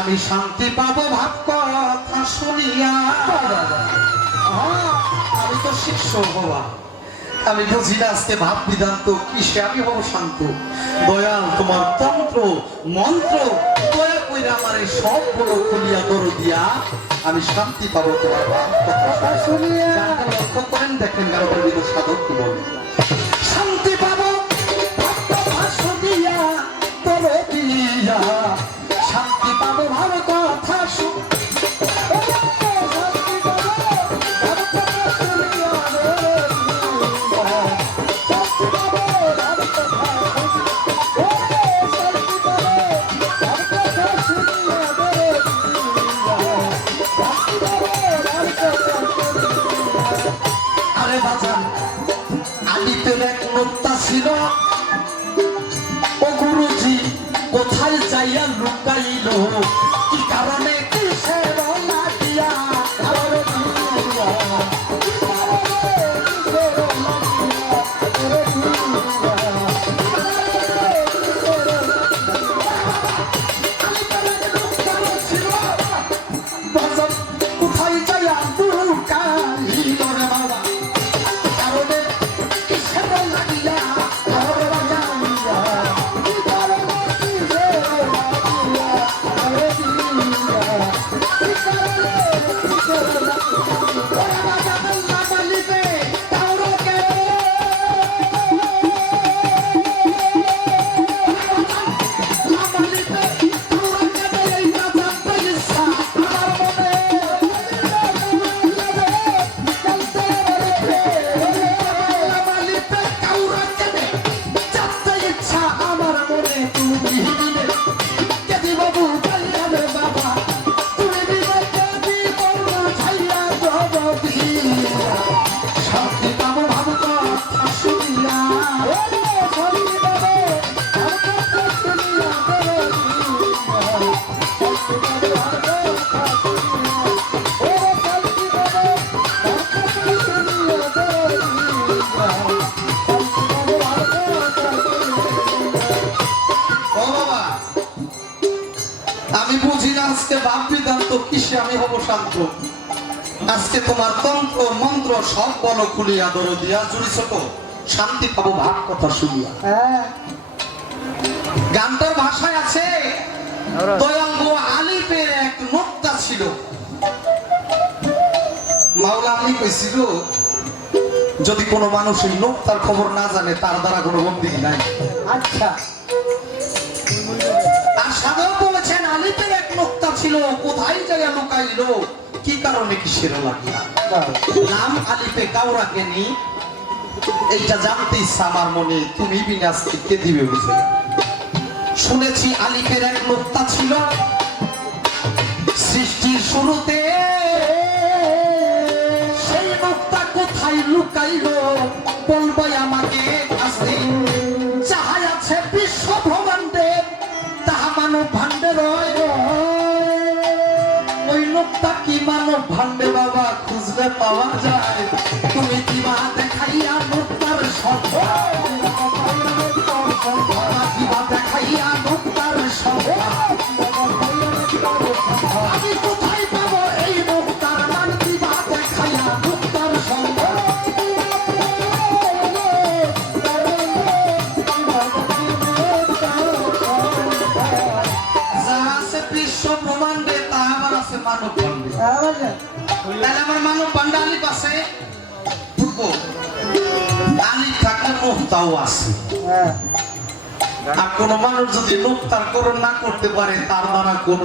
আমি শান্তি পাবো ভাব কথা শুনিয়া। আমি তো শিষ্য হওয়া। আমি বুঝি না আজকে ভাব বিধান্ত কিসে আমি হব শান্ত। দয়াল তোমার তন্ত্র মন্ত্র দয়া কইরা আমার এই সব বড় খুলিয়া দর দিয়া আমি শান্তি পাবো তোমার ভাব কথা শুনিয়া। লক্ষ্য করেন দেখেন ভিতর সাধক কি বলে। কিসে আমি হব শান্ত। আজকে তোমার তন্ত্র মন্ত্র সব বলো খুলিয়া দর দিয়া জুড়িছ তো শান্তি পাবো ভাব কথা শুনিয়া। গানটার ভাষায় আছে দয়াঙ্গ আলিপের এক নোক্তা ছিল। মাওলা আলী কইছিল যদি কোনো মানুষ এই নোক্তার খবর না জানে তার দ্বারা কোনো বন্দি নাই। আচ্ছা। আর সাধক বলেছেন আলিপের ছিল, কোথায় জায়গা লুকাইল? কি কারণে কিসের লাগিয়া? নাম আলিপে কাউরাকে নি, এইটা জানতে ইচ্ছা আমার মনে, তুমি বিনাশ কে দিবে বুঝে শুনেছি আলিফের এক লোকটা ছিল সৃষ্টির শুরুতে। সেই লোকটা কোথায় লুকাইল, বলব আমাকে আসতে যাহাই আছে বিশ্ব ভ্রমণে তাহা মানব ভাণ্ডে রয়। কি মানব ভাণ্ডে বাবা? খুঁজলে পাওয়া যায়। তুমি কি মা দেখাইয়া লোকটার সন্ধ্যা দিবা দেখাইয়া যা আছে বিশ্ব ব্রহ্মাণ্ডে তা আমার আছে মানব তাহলে আমার মানব আছে থাকলে আর কোন মানুষ যদি না করতে পারে তার দ্বারা কোন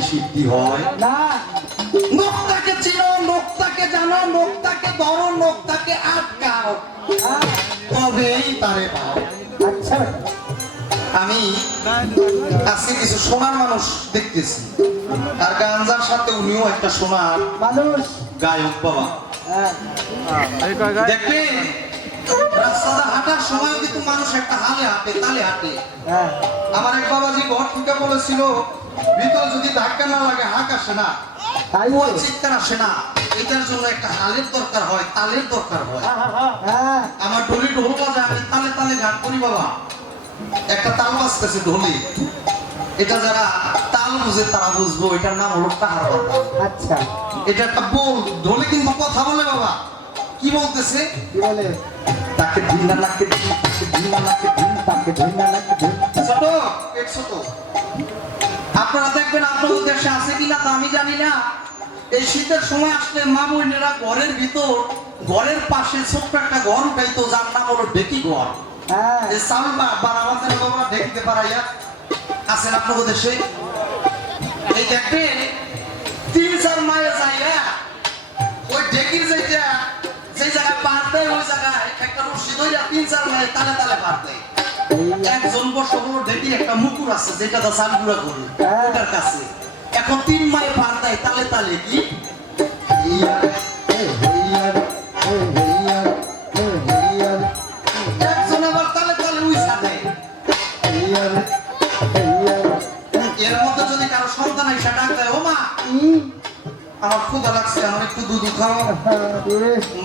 সিদ্ধি হয়। না। নোক্তাকে চিনো নোক্তাকে জানো নোক্তাকে ধরো নোক্তাকে আটকাও। তবেই তারে পাও। আচ্ছা। আমি আজকে কিছু সোনার মানুষ দেখতেছি। আর গাঞ্জার সাথে উনিও একটা সোনার মানুষ। গায়ক বাবা। হ্যাঁ। দেখবেন রাস্তাটা হাঁটার সময় কিন্তু মানুষ একটা হালে হাঁটে তালে হাঁটে। হ্যাঁ। আমার এক বাবাজি ঘর থেকে বলেছিল ভিতরে যদি ধাক্কা না লাগে হাঁক আসে না। চিৎকার আসে না। এটার জন্য একটা হালের দরকার হয় তালের দরকার হয়। হ্যাঁ। আমার ঢোলি ঢোল বাজে আমি তালে তালে গান করি বাবা। একটা তাল বাজতেছে ঢোলি। এটা যারা তাল চাল বুঝে তারা বুঝব এটার নাম হলো কাহার আচ্ছা। এটা একটা বল ঢোলে কিন্তু কথা বলে বাবা। কি বলতেছে? কি বলে? তাকে ঢিলা নাকে তাকে ঢিলা নাকে দিন তাকে ধন্যা নাকি ছোট এক ছোট। আপনারা দেখবেন আপনাদের দেশে আছে কিনা তা আমি জানি না। এই শীতের সময় আসলে মা বোনেরা ঘরের ভিতর ঘরের পাশে ছোট্ট একটা ঘর উঠাইতো যার নাম হলো ডেকি ঘর। হ্যাঁ। চাউল বা বানাবাতে বাবা ঢেকিতে পারাইয়া আছেন আপনাদের দেশে। এই দেখবেন তিন চার মায়ে যাইয়া ওই ঢেকির যেটা যেই জায়গায় পার দেয় ওই জায়গায় একটা রশি ধইরা তিন চার মায়ে তালে তালে পার দেয়। একজন হলো ঢেকির একটা মুকুর আছে যেটা দা চালগুলা করি। ওটার কাছে। এখন তিন মায়ে পার দেয় তালে তালে কি? একজন আবার তালে তালে উইসা দেয়। কারও সন্তান এসে ডাক দেয় ও মা! আমার ক্ষুধা লাগছে আমার একটু দুধ খাও।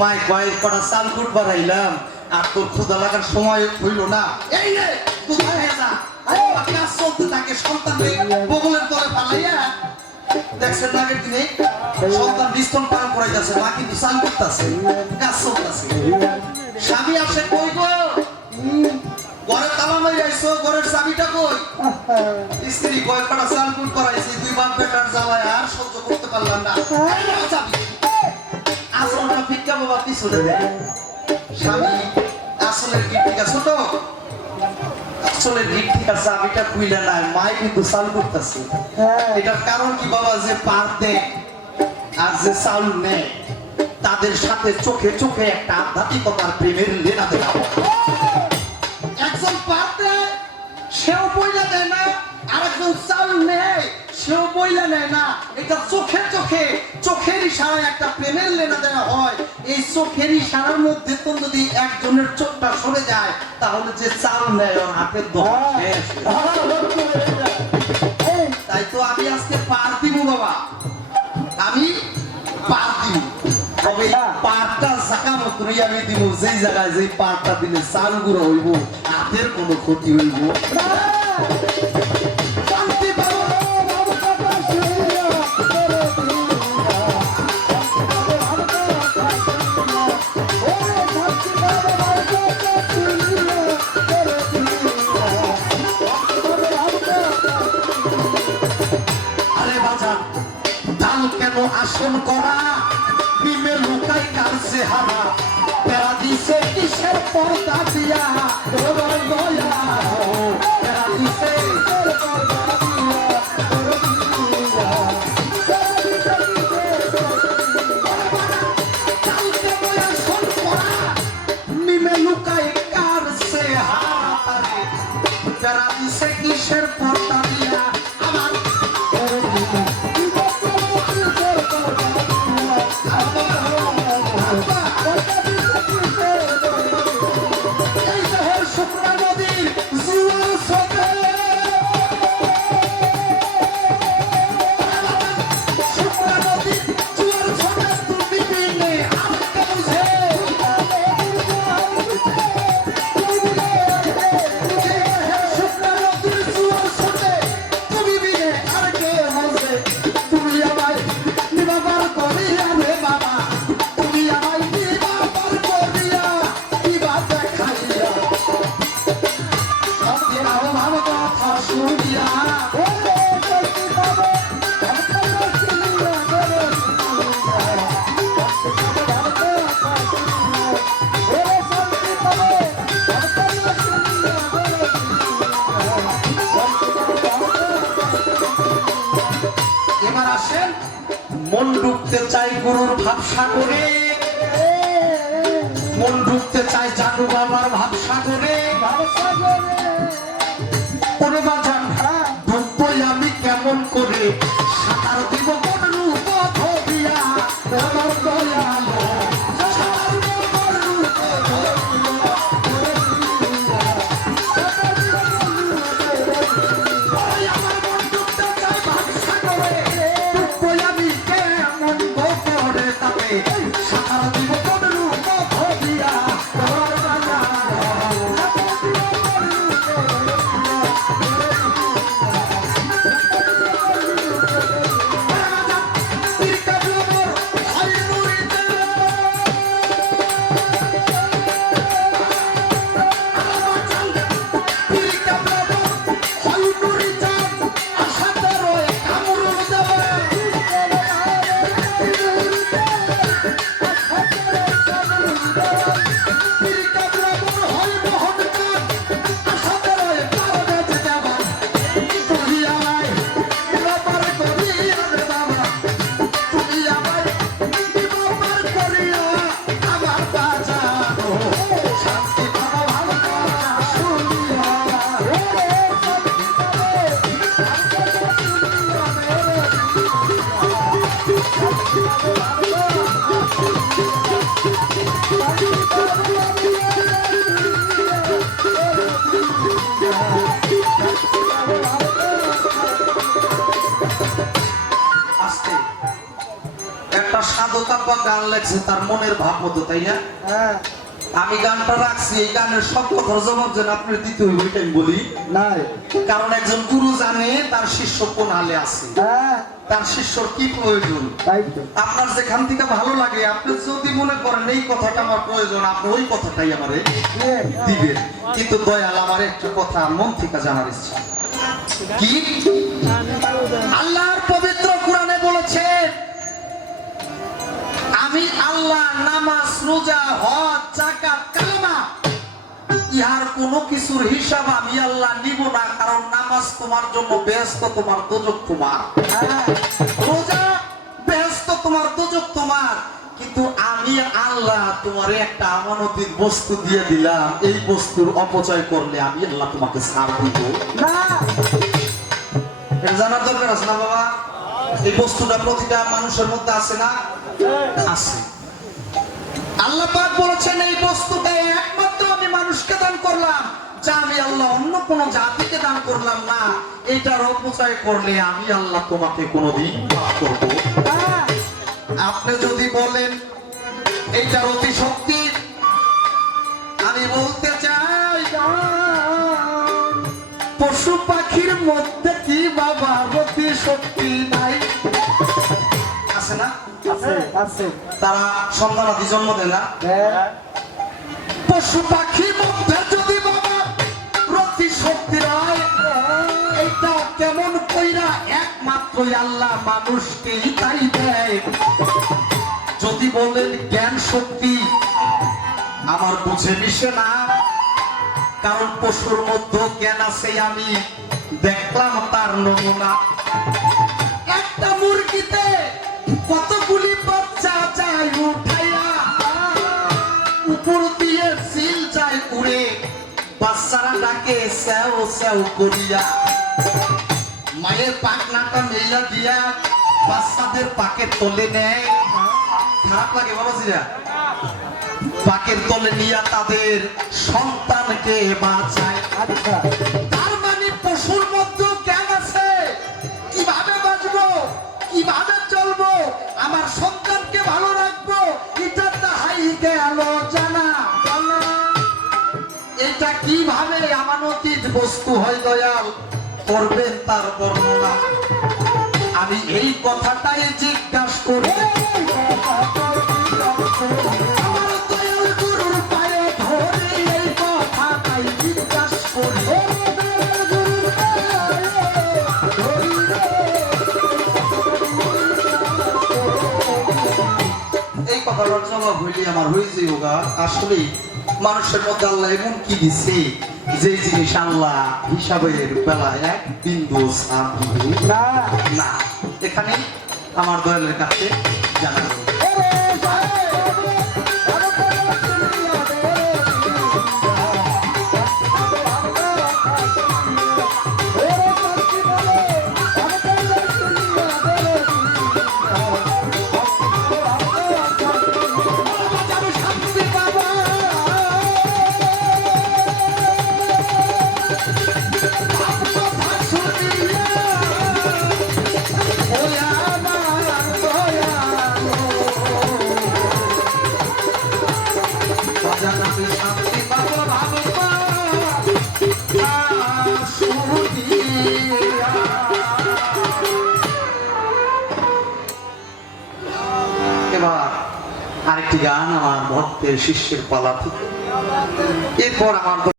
মাই কয় কটা চাল ফুট বাড়াইলাম আর তোর ক্ষুধা লাগার সময় হইল না। এই রে দুধ হয়ে যা। কাজ চলতে থাকে সন্তান বগলের তলে পালাইয়া। দেখছেন না আগের দিনে? সন্তান বিস্তন পালন করাইতেছে মা কিন্তু চাল করতেছে কাজ চলতেছে। স্বামী আসে কই গো? ঘরে তালা মারি আইসো ঘরের চাবিটা কই? স্ত্রী কয় কটা চাল ফুট করাইছি পারলাম না। আসলটা ভিক্ষা বাবা পিছনে দেয় স্বামী আসলের গিফটিকা ছোট। আসলের গিফটিকা চাবিটা কুইলে নাই মাই কিন্তু চাল করতেছে। এটার কারণ কি বাবা? যে পার দেয় আর যে চাউল নেয় তাদের সাথে চোখে চোখে একটা আধ্যাত্মিকতার প্রেমের লেনা দেওয়া একজন পার দেয় সেও বইলা দেয় না আর একজন চাউল নেয়। সেও বইলা নেয় না। এটা চোখে চোখে চোখের ইশারায় একটা প্রেমের লেনা দেওয়া হয়। এই চোখের ইশারার মধ্যে তো যদি একজনের চোখটা সরে যায় তাহলে যে চাল নেয় ওর হাতের তাই তো আমি আজকে পার দিব বাবা। আমি পার দিব। তবে পারটা জাকা মতনই আমি দিব। যেই জায়গায় যেই পারটা দিলে চাল গুঁড়ো হইব হাতের কোনো ক্ষতি হইব। আসন করা বিমে লুকাই কার চেহারা। তারা দিছে কিসের পর্দা? মন ডুবতে চাই জানু বাবার ভাবসা করে ওরে বাজান আমি কেমন করে সাঁতার দিব কোন রূপ ধরিয়া আমার দয়াল সাঁতার সাধকাব্বা গান লেখছে তার মনের ভাব মতো তাই হ্যাঁ। আমি গানটা রাখছি এই গানের সব কথার যেন আপনার দিতে হইবে বলি। না কারণ একজন গুরু তার শিষ্য কোন হালে আছে। হ্যাঁ। তার শিষ্যর কি প্রয়োজন? আপনার যেখান থেকে ভালো লাগে আপনি যদি মনে করেন এই কথাটা আমার প্রয়োজন আপনি ওই কথাটাই আমারে ইয়ে, দিবেন। কিন্তু দয়াল আমার একটা কথা মন থেকে জানার ইচ্ছা। কি? আল্লাহর পবিত্র কোরআনে বলেছে আমি আল্লাহ নামাজ রোজা হজ জাকাত কালেমা ইহার কোনো কিছুর হিসাব আমি আল্লাহ নিব না কারণ নামাজ তোমার জন্য ব্যস্ত তোমার দোজক তোমার। হ্যাঁ। রোজা ব্যস্ত তোমার দোজক তোমার। কিন্তু আমি আল্লাহ তোমার একটা আমানতির বস্তু দিয়ে দিলাম। এই বস্তুর অপচয় করলে আমি আল্লাহ তোমাকে ছাড় দিব। না। জানার দরকার আছে না বাবা? এই বস্তুটা প্রতিটা মানুষের মধ্যে আছে না? আছে। আল্লাহ পাক বলেছেন এই বস্তুটা করলাম যা আমি আল্লাহ অন্য কোন জাতিকে দান করলাম না। এটার অপচয় করলে আমি আল্লাহ তোমাকে কোনোদিন করব আপনি যদি বলেন এইটার অতি শক্তি আমি বলতে চাই পশু পাখির মধ্যে কি বাবা অতি শক্তি নাই? আছে না? আছে আছে। তারা সন্তানাদি জন্ম দেয় না? হ্যাঁ। পশু পাখির মধ্যে এইটা কেমন কইরা একমাত্র আল্লাহ মানুষকেই তাই দেয়। যদি বলেন জ্ঞান শক্তি, আমার বুঝে মিশে না। কারণ পশুর মধ্যে জ্ঞান আছে, আমি দেখলাম তার নমুনা। একটা মুরগিতে কতগুলি বাচ্চা যায় উঠাইয়া? উপর দিয়ে সিল যায় উড়ে। বাচ্চারা ডাকে, স্যাও স্যাও করিয়া। মায়ের পাকনাটা মেলা দিয়া বাচ্চাদের পাকে তোলে নেয়। খারাপ লাগে বাবাজিরা পাকের তলে নিয়ে তাদের সন্তানকে বাঁচায়। আচ্ছা। তার মানে পশুর মধ্যে জ্ঞান আছে। কীভাবে বাঁচবো? কীভাবে চলবো? আমার সন্তানকে ভালো রাখব? এটা তাহাই গেল জানা। এটা কীভাবে আমানতিত বস্তু হয় দয়াল? করবেন তার বর্ণনা। আমি এই কথাটাই জিজ্ঞাসা করি। আমার হয়েছে যোগা আসলে মানুষের মধ্যে আল্লাহ এমন কি দিছে? যে জিনিস আল্লাহ হিসাবের বেলা এক বিন্দু না এখানে আমার দয়ালের কাছে জানাব। শিষ্যের পালা এরপর আমার